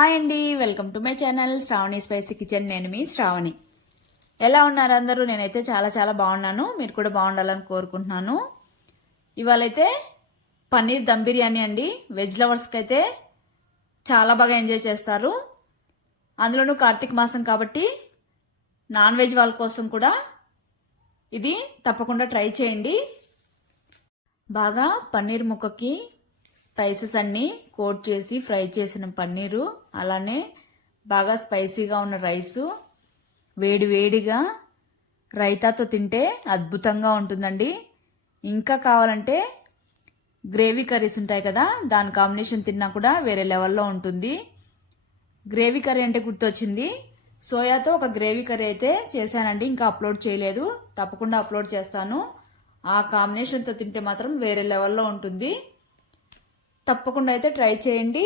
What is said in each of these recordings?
Hi అండి, welcome to my channel Shravani spicy kitchen. నేను మీ శ్రావణి. ఎలా ఉన్నారు అందరూ? నేనైతే చాలా బాగున్నాను. మీరు కూడా బాగుండాలని కోరుకుంటున్నాను. ఇవాళైతే పన్నీర్ దమ్ బిర్యానీ అండి. వెజ్ లవర్స్కి అయితే చాలా బాగా ఎంజాయ్ చేస్తారు. అందులోనూ కార్తీక మాసం కాబట్టి నాన్ వెజ్ వాళ్ళ కోసం కూడా ఇది తప్పకుండా ట్రై చేయండి. బాగా పన్నీర్ ముక్కకి స్పైసెస్ అన్నీ కోట్ చేసి ఫ్రై చేసిన పన్నీరు, అలానే బాగా స్పైసీగా ఉన్న రైసు, వేడిగా రైతాతో తింటే అద్భుతంగా ఉంటుందండి. ఇంకా కావాలంటే గ్రేవీ కర్రీస్ ఉంటాయి కదా, దాని కాంబినేషన్ తిన్నా కూడా వేరే లెవెల్లో ఉంటుంది. గ్రేవీ కర్రీ అంటే గుర్తొచ్చింది, సోయాతో ఒక గ్రేవీ కర్రీ అయితే చేశానండి. ఇంకా అప్లోడ్ చేయలేదు, తప్పకుండా అప్లోడ్ చేస్తాను. ఆ కాంబినేషన్తో తింటే మాత్రం వేరే లెవెల్లో ఉంటుంది. తప్పకుండా అయితే ట్రై చేయండి.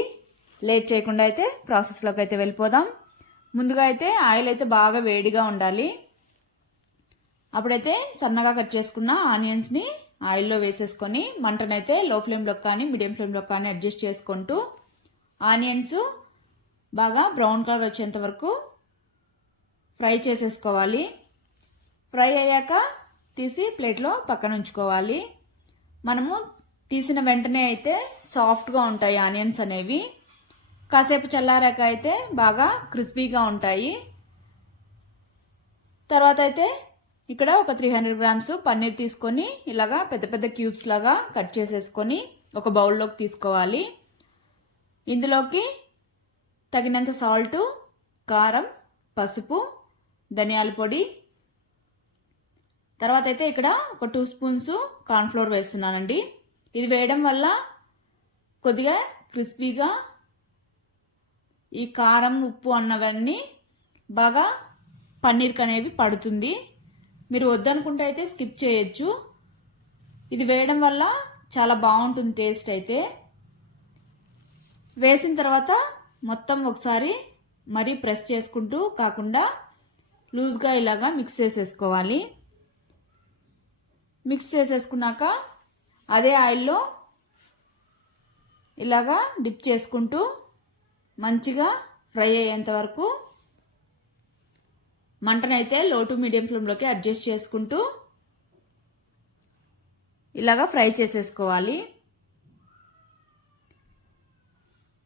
లేట్ చేయకుండా అయితే ప్రాసెస్లోకి అయితే వెళ్ళిపోదాం. ముందుగా అయితే ఆయిల్ అయితే బాగా వేడిగా ఉండాలి. అప్పుడైతే సన్నగా కట్ చేసుకున్న ఆనియన్స్ని ఆయిల్లో వేసేసుకొని మంటనైతే లో ఫ్లేమ్లో కానీ మీడియం ఫ్లేమ్లో కానీ అడ్జస్ట్ చేసుకుంటూ ఆనియన్స్ బాగా బ్రౌన్ కలర్ వచ్చేంత వరకు ఫ్రై చేసేసుకోవాలి. ఫ్రై అయ్యాక తీసి ప్లేట్లో పక్కన ఉంచుకోవాలి. మనము తీసిన వెంటనే అయితే సాఫ్ట్గా ఉంటాయి ఆనియన్స్ అనేవి. కాసేపు చల్లారాక అయితే బాగా క్రిస్పీగా ఉంటాయి. తర్వాత అయితే ఇక్కడ ఒక 300 గ్రామ్స్ పన్నీర్ తీసుకొని ఇలాగా పెద్ద క్యూబ్స్ లాగా కట్ చేసేసుకొని ఒక బౌల్లోకి తీసుకోవాలి. ఇందులోకి తగినంత సాల్టు, కారం, పసుపు, ధనియాల పొడి, తర్వాత అయితే ఇక్కడ ఒక 2 స్పూన్స్ కార్న్ఫ్లోర్ వేస్తున్నానండి. ఇది వేయడం వల్ల కొద్దిగా క్రిస్పీగా ఈ కారం, ఉప్పు అన్నవన్నీ బాగా పన్నీర్కి అనేవి పడుతుంది. మీరు వద్దనుకుంటే అయితే స్కిప్ చేయొచ్చు. ఇది వేయడం వల్ల చాలా బాగుంటుంది టేస్ట్ అయితే. వేసిన తర్వాత మొత్తం ఒకసారి మరీ ప్రెస్ చేసుకుంటూ కాకుండా లూజ్గా ఇలాగా మిక్స్ చేసేసుకోవాలి. మిక్స్ చేసేసుకున్నాక అదే ఆయిల్లో ఇలాగా డిప్ చేసుకుంటూ మంచిగా ఫ్రై అయ్యేంత వరకు మంటనైతే లో టు మీడియం ఫ్లేమ్లోకి అడ్జస్ట్ చేసుకుంటూ ఇలాగా ఫ్రై చేసేసుకోవాలి.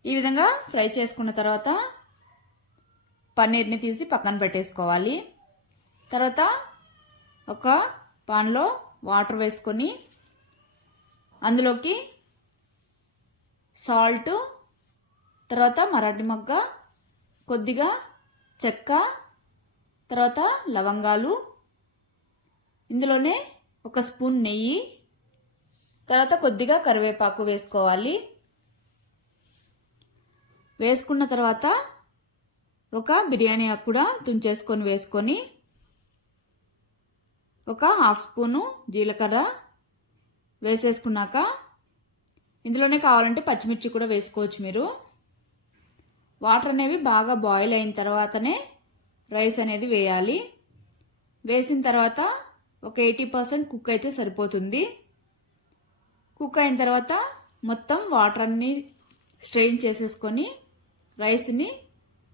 ఈ విధంగా ఫ్రై చేసుకున్న తర్వాత పన్నీర్ని తీసి పక్కన పెట్టేసుకోవాలి. తర్వాత ఒక పాన్లో వాటర్ వేసుకొని అందులోకి సాల్ట్, తర్వాత మరాఠీ మొగ్గ, కొద్దిగా చెక్క, తర్వాత లవంగాలు, ఇందులోనే ఒక స్పూన్ నెయ్యి, తర్వాత కొద్దిగా కరివేపాకు వేసుకోవాలి. వేసుకున్న తర్వాత ఒక బిర్యానీ ఆకు కూడా తుంచేసుకొని వేసుకొని ఒక హాఫ్ స్పూను జీలకర్ర వేసేసుకున్నాక ఇందులోనే కావాలంటే పచ్చిమిర్చి కూడా వేసుకోవచ్చు మీరు. వాటర్ అనేవి బాగా బాయిల్ అయిన తర్వాతనే రైస్ అనేది వేయాలి. వేసిన తర్వాత ఒక 80% కుక్ అయితే సరిపోతుంది. కుక్ అయిన తర్వాత మొత్తం వాటర్ అన్నీ స్ట్రెయిన్ చేసేసుకొని రైస్ని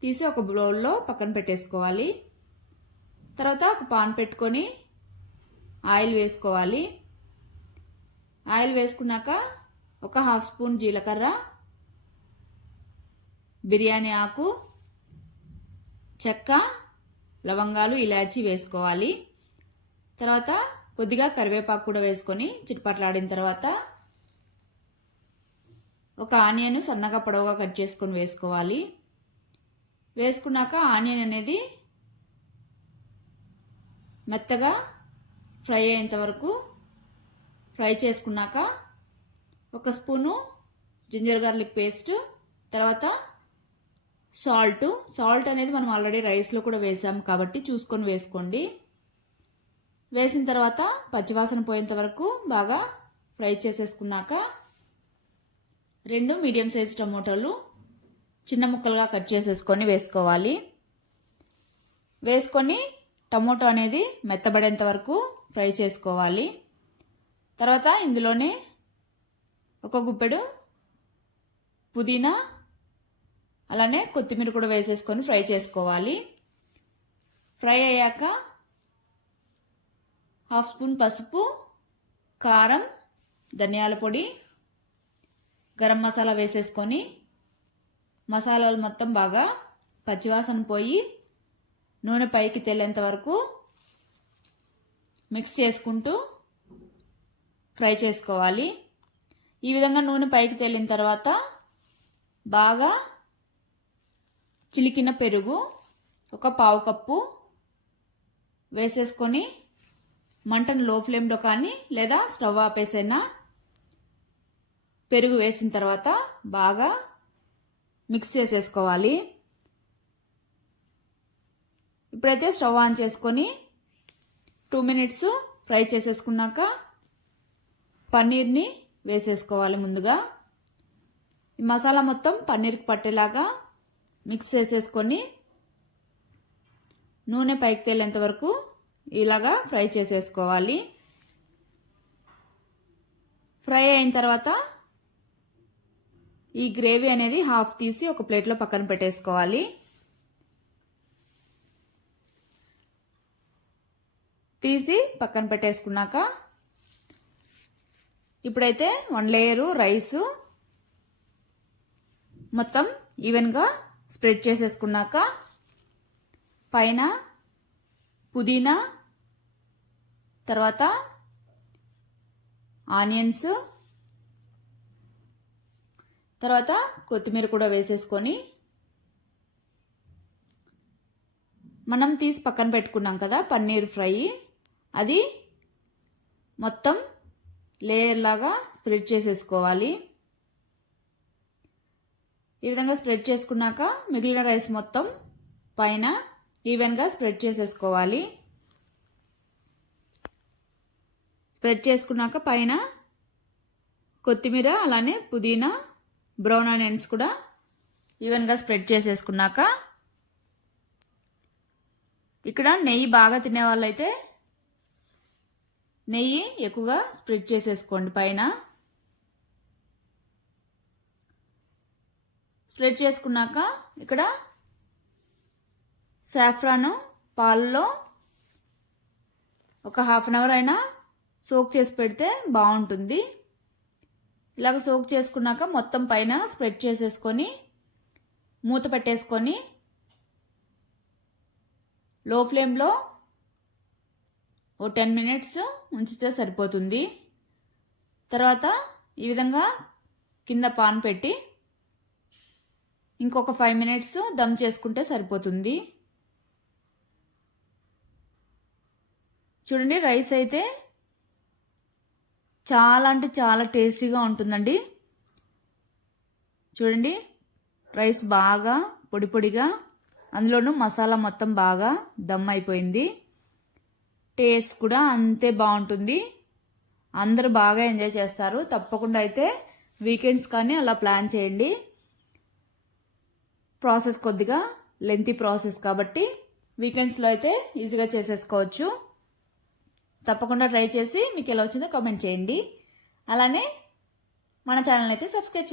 తీసి ఒక బౌల్లో పక్కన పెట్టేసుకోవాలి. తర్వాత ఒక పాన్ పెట్టుకొని ఆయిల్ వేసుకోవాలి. ఆయిల్ వేసుకున్నాక ఒక హాఫ్ స్పూన్ జీలకర్ర, బిర్యానీ ఆకు, చెక్క, లవంగాలు, ఇలాచీ వేసుకోవాలి. తర్వాత కొద్దిగా కరివేపాకు కూడా వేసుకొని చిటపట్లాడిన తర్వాత ఒక ఆనియన్ సన్నగా పొడవుగా కట్ చేసుకొని వేసుకోవాలి. వేసుకున్నాక ఆనియన్ అనేది మెత్తగా ఫ్రై అయ్యేంత వరకు ఫ్రై చేసుకున్నాక ఒక స్పూను జింజర్ గార్లిక్ పేస్ట్, తర్వాత సాల్ట్ అనేది మనం ఆల్రెడీ రైస్లో కూడా వేసాం కాబట్టి చూసుకొని వేసుకోండి. వేసిన తర్వాత పచ్చివాసన పోయేంత వరకు బాగా ఫ్రై చేసేసుకున్నాక 2 మీడియం సైజ్ టమోటాలు చిన్న ముక్కలుగా కట్ చేసేసుకొని వేసుకోవాలి. వేసుకొని టమోటో అనేది మెత్తబడేంత వరకు ఫ్రై చేసుకోవాలి. తర్వాత ఇందులోనే ఒక గుప్పెడు పుదీనా, అలానే కొత్తిమీర కూడా వేసేసుకొని ఫ్రై చేసుకోవాలి. ఫ్రై అయ్యాక 1/2 స్పూన్ పసుపు, కారం, ధనియాల పొడి, గరం మసాలా వేసేసుకొని మసాలాలు మొత్తం బాగా పచ్చివాసన పోయి నూనె పైకి తేలేంత వరకు మిక్స్ చేసుకుంటూ ఫ్రై చేసుకోవాలి. ఈ విధంగా నూనె పైకి తేలిన తర్వాత బాగా చిలికిన పెరుగు 1/4 కప్పు వేసేసుకొని మంటను లో ఫ్లేమ్లో కానీ లేదా స్టవ్ ఆపేసైనా పెరుగు వేసిన తర్వాత బాగా మిక్స్ చేసేసుకోవాలి. ఇప్పుడైతే స్టవ్ ఆన్ చేసుకొని 2 మినిట్స్ ఫ్రై చేసేసుకున్నాక పన్నీర్ని వేసేసుకోవాలి. ముందుగా ఈ మసాలా మొత్తం పన్నీర్కి పట్టేలాగా మిక్స్ చేసేసుకొని నూనె పైకి తేలేంత వరకు ఇలాగా ఫ్రై చేసేసుకోవాలి. ఫ్రై అయిన తర్వాత ఈ గ్రేవీ అనేది హాఫ్ తీసి ఒక ప్లేట్లో పక్కన పెట్టేసుకోవాలి. తీసి పక్కన పెట్టేసుకున్నాక ఇప్పుడైతే 1 లేయరు రైసు మొత్తం ఈవెన్గా స్ప్రెడ్ చేసేసుకున్నాక పైన పుదీనా, తర్వాత ఆనియన్స్, తర్వాత కొత్తిమీర కూడా వేసేసుకొని మనం తీసి పక్కన పెట్టుకున్నాం కదా పన్నీర్ ఫ్రై, అది మొత్తం లేయర్ లాగా స్ప్రెడ్ చేసేసుకోవాలి. ఈ విధంగా స్ప్రెడ్ చేసుకున్నాక మిగిలిన రైస్ మొత్తం పైన ఈవెన్గా స్ప్రెడ్ చేసేసుకోవాలి. స్ప్రెడ్ చేసుకున్నాక పైన కొత్తిమీర, అలానే పుదీనా, బ్రౌన్ ఆనియన్స్ కూడా ఈవెన్గా స్ప్రెడ్ చేసేసుకున్నాక ఇక్కడ నెయ్యి బాగా తినే వాళ్ళైతే నెయ్యి ఎక్కువగా స్ప్రెడ్ చేసేసుకోండి. పైన స్ప్రెడ్ చేసుకున్నాక ఇక్కడ సాఫ్రాను పాలలో ఒక 1/2 అవర్ అయినా సోక్ చేసి పెడితే బాగుంటుంది. ఇలాగ సోక్ చేసుకున్నాక మొత్తం పైన స్ప్రెడ్ చేసేసుకొని మూత పెట్టేసుకొని లో ఫ్లేమ్లో ఓ 10 మినిట్స్ ఉంచితే సరిపోతుంది. తర్వాత ఈ విధంగా కింద పాన్ పెట్టి ఇంకొక 5 మినిట్స్ దమ్ చేసుకుంటే సరిపోతుంది. చూడండి, రైస్ అయితే చాలా అంటే చాలా టేస్టీగా ఉంటుందండి. చూడండి, రైస్ బాగా పొడి పొడిగా, అందులోనూ మసాలా మొత్తం బాగా దమ్ అయిపోయింది. టేస్ట్ కూడా అంతే బాగుంటుంది. అందరూ బాగా ఎంజాయ్ చేస్తారు. తప్పకుండా అయితే వీకెండ్స్ కానీ అలా ప్లాన్ చేయండి. ప్రాసెస్ కొద్దిగా లెంతీ ప్రాసెస్ కాబట్టి వీకెండ్స్లో అయితే ఈజీగా చేసేసుకోవచ్చు. తప్పకుండా ట్రై చేసి మీకు ఎలా వచ్చిందో కామెంట్ చేయండి. అలానే మన ఛానల్ అయితే సబ్స్క్రైబ్ చేయండి.